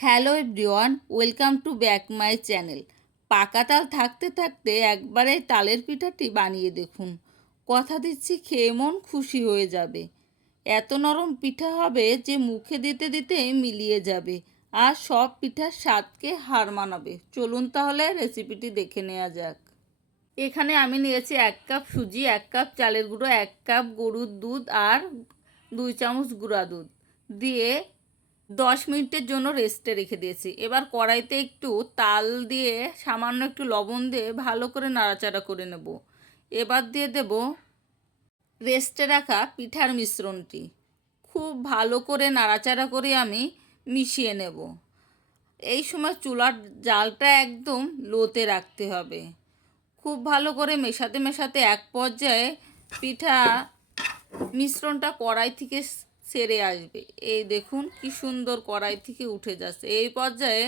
Hello everyone, welcome to back my channel. পাকা তাল থাকতে থাকতে একবারে তালের পিঠাটি বানিয়ে দেখুন। কথা দিচ্ছি খেয়ে মন খুশি হয়ে যাবে। এত নরম পিঠা হবে যে মুখে দিতে দিতে মিলিয়ে যাবে আর সব পিঠার স্বাদকে হার মানাবে। চলুন তাহলে রেসিপিটি দেখে নেওয়া যাক। এখানে আমি নিয়েছি 1 কাপ সুজি, 1 কাপ চালের গুঁড়ো, 1 কাপ গরুর দুধ আর 2 চামচ গুঁড়া দুধ দিয়ে 10 মিনিটের জন্য রেস্টে রেখে দিয়েছি। এবার কড়াইতে একটু তাল দিয়ে সামান্য একটু লবণ দিয়ে ভালো করে নাড়াচাড়া করে নেব। এবার দিয়ে দেব রেস্টে রাখা পিঠার মিশ্রণটি। খুব ভালো করে নাড়াচাড়া করে আমি মিশিয়ে নেব। এই সময় চুলার জালটা একদম লোতে রাখতে হবে। খুব ভালো করে মেশাতে মেশাতে এক পর্যায়ে পিঠা মিশ্রণটা কড়াই থেকে সেরে আসবে। এই দেখুন কি সুন্দর কড়াই থেকে উঠে যাচ্ছে। এই পর্যায়ে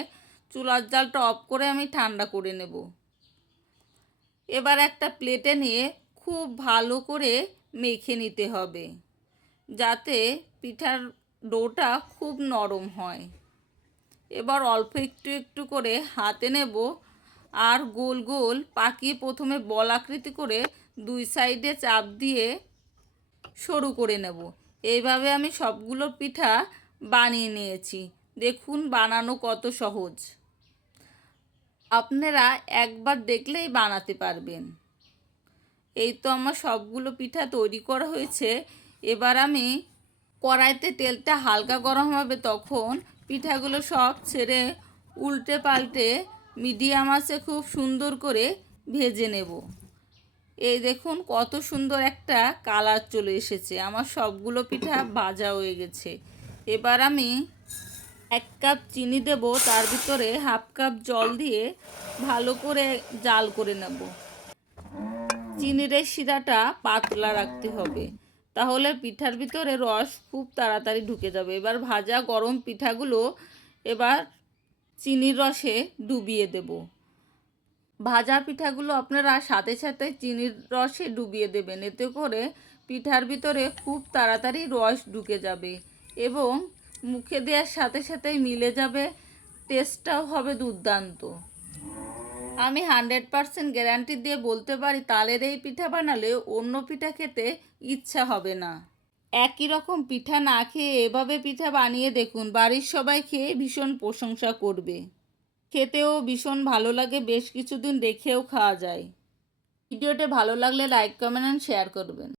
চুলার জালটা অফ করে আমি ঠান্ডা করে নেব। এবার একটা প্লেটে নিয়ে খুব ভালো করে মেখে নিতে হবে যাতে পিঠার ডোটা খুব নরম হয়। এবার অল্প একটু একটু করে হাতে নেব আর গোল গোল পাকিয়ে প্রথমে বল আকৃতি করে 2 সাইডে চাপ দিয়ে সরু করে নেব। এইভাবে আমি সবগুলো পিঠা বানিয়ে নিয়েছি। দেখুন বানানো কত সহজ। আপনারা একবার দেখলেই বানাতে পারবেন। এই তো আমার সবগুলো পিঠা তৈরি করা হয়েছে। এবার আমি কড়াইতে তেলটা হালকা গরম হবে তখন পিঠাগুলো সব ছেড়ে উল্টে পাল্টে মিডিয়াম আঁচে খুব সুন্দর করে ভেজে নেব। এই দেখুন কত সুন্দর একটা কালার চলে এসেছে। আমার সবগুলো পিঠা ভাজা হয়ে গেছে। এবার আমি 1 কাপ চিনি দেব, তার ভিতরে 1/2 কাপ জল দিয়ে ভালো করে জাল করে নেব। চিনির এই শিরাটা পাতলা রাখতে হবে, তাহলে পিঠার ভিতরে রস খুব তাড়াতাড়ি ঢুকে যাবে। এবার ভাজা গরম পিঠাগুলো এবার চিনির রসে ডুবিয়ে দেব। ভাজা পিঠাগুলো আপনারা সাথে সাথে চিনির রসে ডুবিয়ে দেবেন। এতে করে পিঠার ভিতরে খুব তাড়াতাড়ি রস ঢুকে যাবে এবং মুখে দেওয়ার সাথে সাথেই মিলে যাবে। টেস্টটাও হবে দুর্দান্ত। আমি 100% গ্যারান্টি দিয়ে বলতে পারি তালের এই পিঠা বানালে অন্য পিঠা খেতে ইচ্ছা হবে না। একই রকম পিঠা না খেয়ে এভাবে পিঠা বানিয়ে দেখুন, বাড়ির সবাই খেয়ে ভীষণ প্রশংসা করবে। খেতেও ভীষণ ভালো লাগে, বেশ কিছুদিন রেখেও খাওয়া যায়। ভিডিওটা ভালো লাগলে লাইক, কমেন্ট অ্যান্ড শেয়ার করবেন।